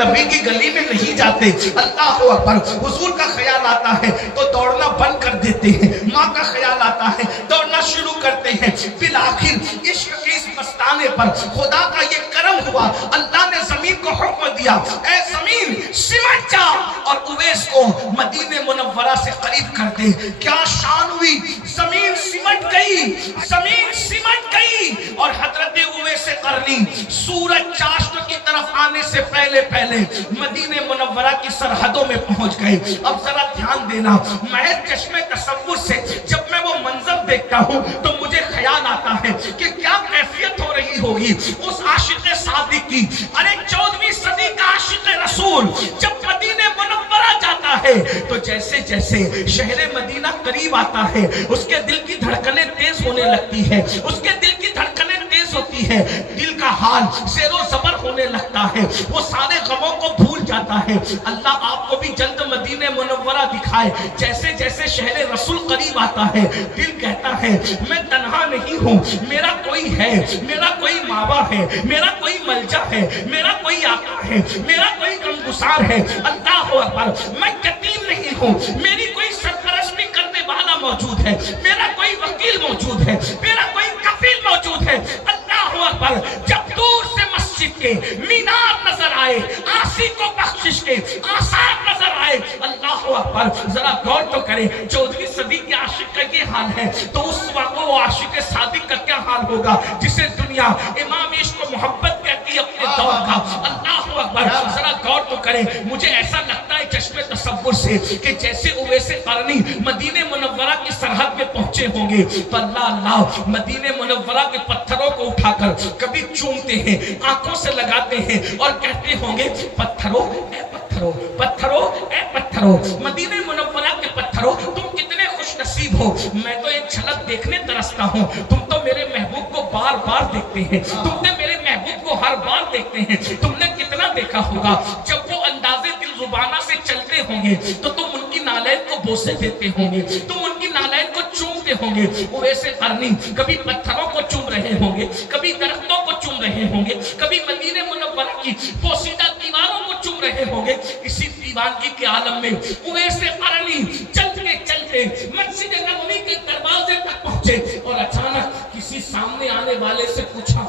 نبی کی گلی میں نہیں جاتے. اللہ اکبر. حضور کا خیال آتا ہے تو دوڑنا بند کر دیتے ہیں. ماں کا خیال آتا ہے دوڑنا شروع کرتے ہیں. بالآخر عشق کے اس مستانے پر خدا کا یہ کرم ہوا, اللہ نے زمین کو حکم دیا, اے زمین سمٹ جا, اور اویس کو مدینہ منورہ سے قریب کر دے. کیا شان ہوئی, زمین سمٹ گئی, زمین سمٹ گئی, اور حضرت اویس قرنی سورج چاشت کی طرف آنے سے پہلے پہلے مدینہ منورہ کی سرحدوں میں پہنچ گئے. اب ذرا دھیان دینا, محض چشمے تصور سے جب میں وہ منظر دیکھتا ہوں تو مجھے خیال آتا ہے کہ کیا کیفیت ہو رہی ہوگی اس عاشق صادق کی. ارے 14ویں صدی کا عاشق رسول جب مدینہ منورہ جاتا ہے تو جیسے جیسے شہر مدینہ قریب آتا ہے اس کے دل کی دھڑکنیں تیز ہونے لگتی ہے, اس کے دل کی دھڑکنیں تیز ہوتی ہے, دل کا حال زیر و زبر ہونے لگتا ہے, وہ سارے غموں کو بھول جاتا ہے. اللہ آپ کو بھی جلد مدینہ منورہ دکھائے. جیسے جیسے شہر رسول قریب آتا ہے دل کہتا ہے میں تنہا نہیں ہوں, میرا کوئی ہے, میرا کوئی ماں باپ ہے, میرا کوئی ملجا ہے, میرا کوئی آقا ہے, میرا کوئی غمگسار ہے. اللہ اکبر. میں یتیم نہیں ہوں, میری کوئی سرپرستی کرنے والا موجود ہے, میرا کوئی وکیل موجود ہے, میرا کوئی کفیل موجود ہے. اللہ اکبر. جب دور سے مسجد کے مینار نظر آئے, عاصی کو بخشش کے آثار نظر آئے, اللہ اکبر. ذرا غور تو کریں, 14ویں صدی کے عاشق کا یہ حال ہے تو اس وقت وہ عاشق صادق کا کیا حال ہوگا جسے دنیا امام عشق و محبت کہتی ہے اپنے دور کا. اللہ اکبر. ذرا غور تو کریں, مجھے ایسا لگتا ہے چشمے تصور سے کہ جیسے اویس قرنی مدینہ منورہ کی سرحد میں پہنچے ہوں گے تو اللہ مدینہ منورہ کے پتھروں کو اٹھا کر کبھی چومتے ہیں, آنکھوں سے لگاتے ہیں اور کہتے ہوں گے پتھروں اے پتھروں, پتھروں اے پتھروں, مدینہ منورہ کے پتھروں تم کتنے خوش نصیب ہو. میں تو ایک جھلک دیکھنے ترستا ہوں, تم تو میرے محبوب کو بار بار دیکھتے ہیں, تم نے میرے محبوب کو ہر بار دیکھتے ہیں. تم نے کتنا دیکھا ہوگا جب وہ اندازے دل زبانہ سے چلتے ہوں گے تو تم ان کی نالین کو بوسے دیتے ہوں گے, تم ان کی نالین کو چومتے ہوں گے. اویس قرنی کبھی پتھروں کو چوم رہے ہوں گے, کبھی درختوں کو چوم رہے ہوں گے, کبھی مدینہ منورہ کی پوشیدہ دیواروں کو چوم رہے ہوں گے. اسی دیوانگی کے عالم میں اویس قرنی چلتے چلتے مسجد نبوی کے دروازے تک پہنچے اور اچانک کسی سامنے آنے والے سے پوچھا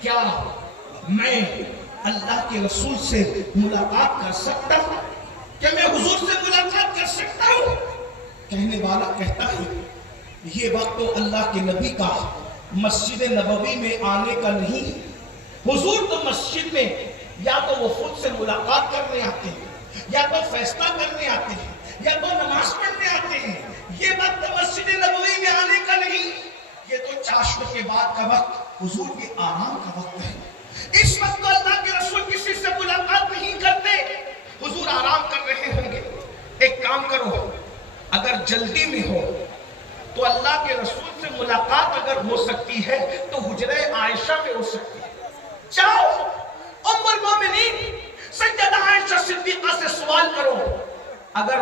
کیا میں اللہ کے رسول سے ملاقات کر سکتا ہوں, کیا میں حضور سے ملاقات کر سکتا ہوں. کہنے والا کہتا ہے یہ وقت تو اللہ کے نبی کا مسجد نبوی میں آنے کا نہیں, حضور تو مسجد میں یا تو وہ خود سے ملاقات کرنے آتے ہیں, یا تو فیصلہ کرنے آتے ہیں, یا تو نماز پڑھنے آتے ہیں. یہ وقت تو مسجد نبوی میں آنے کا نہیں, یہ تو چاشت کے بعد کا وقت حضور کے آرام کا وقت ہے. اس وقت تو اللہ کے رسول کسی سے ملاقات نہیں کرتے, حضور آرام کر رہے ہوں گے. ایک کام کرو, اگر جلدی میں ہو تو اللہ کے رسول سے ملاقات اگر ہو سکتی ہے تو حجرہ عائشہ میں ہو سکتی ہے. جاؤ ام المومنین سیدہ عائشہ صدیقہ سے سوال کرو, اگر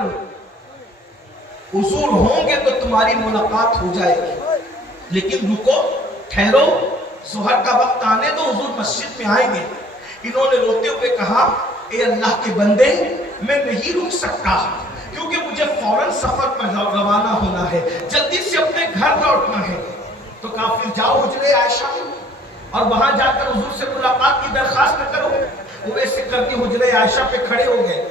حضور ہوں گے تو تمہاری ملاقات ہو جائے گی. لیکن رکو, ٹھہرو, ظہر کا وقت آنے تو حضور مسجد میں آئیں گے. انہوں نے روتے ہوئے کہا اے اللہ کے بندے میں نہیں رک سکتا کیونکہ مجھے فوراً سفر پر روانہ ہونا ہے, جلدی سے اپنے گھر لوٹنا ہے. تو کہا پھر جاؤ حجرہ عائشہ اور وہاں جا کر حضور سے ملاقات کی درخواست کرو. اویس قرنی حجرہ عائشہ پہ کھڑے ہو گئے.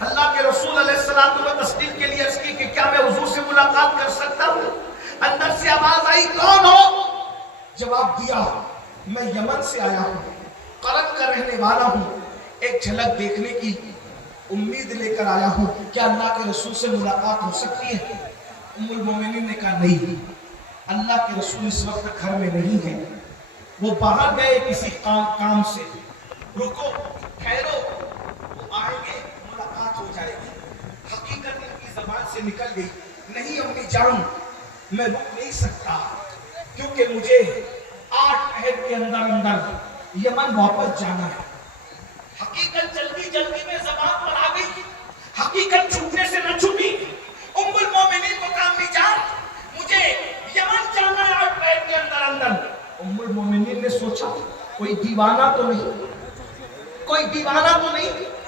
اللہ کے رسول علیہ السلام نے تصدیق کے لیے عرض کی کہ کیا میں حضور سے ملاقات کر سکتا ہوں. اندر سے آواز آئی کون ہو؟ جواب دیا میں یمن سے آیا ہوں, قرن کا رہنے والا ہوں, ایک جھلک دیکھنے کی امید لے کر آیا ہوں, کیا اللہ کے رسول سے ملاقات ہو سکتی ہے؟ ام المومنین نے کہا نہیں, اللہ کے رسول اس وقت گھر میں نہیں ہے, وہ باہر گئے کسی کام سے. رکو, ٹھہرو, وہ آئیں گے, ملاقات ہو جائے گی. حقیقت ان کی زبان سے نکل گئی نہیں امی جان میں رک نہیں سکتا کیونکہ مجھے 8 پہر کے اندر یمن واپس جانا ہے. حقیقت جلدی جلدی میں زبان پر آ گئی, حقیقت چھپنے سے نہ چھپی. ام المومنین کو کہا امی جان مجھے یمن جانا ہے 8 پہر کے اندر. ام المومنین نے سوچا کوئی دیوانہ تو نہیں, کوئی دیوانہ تو نہیں تھی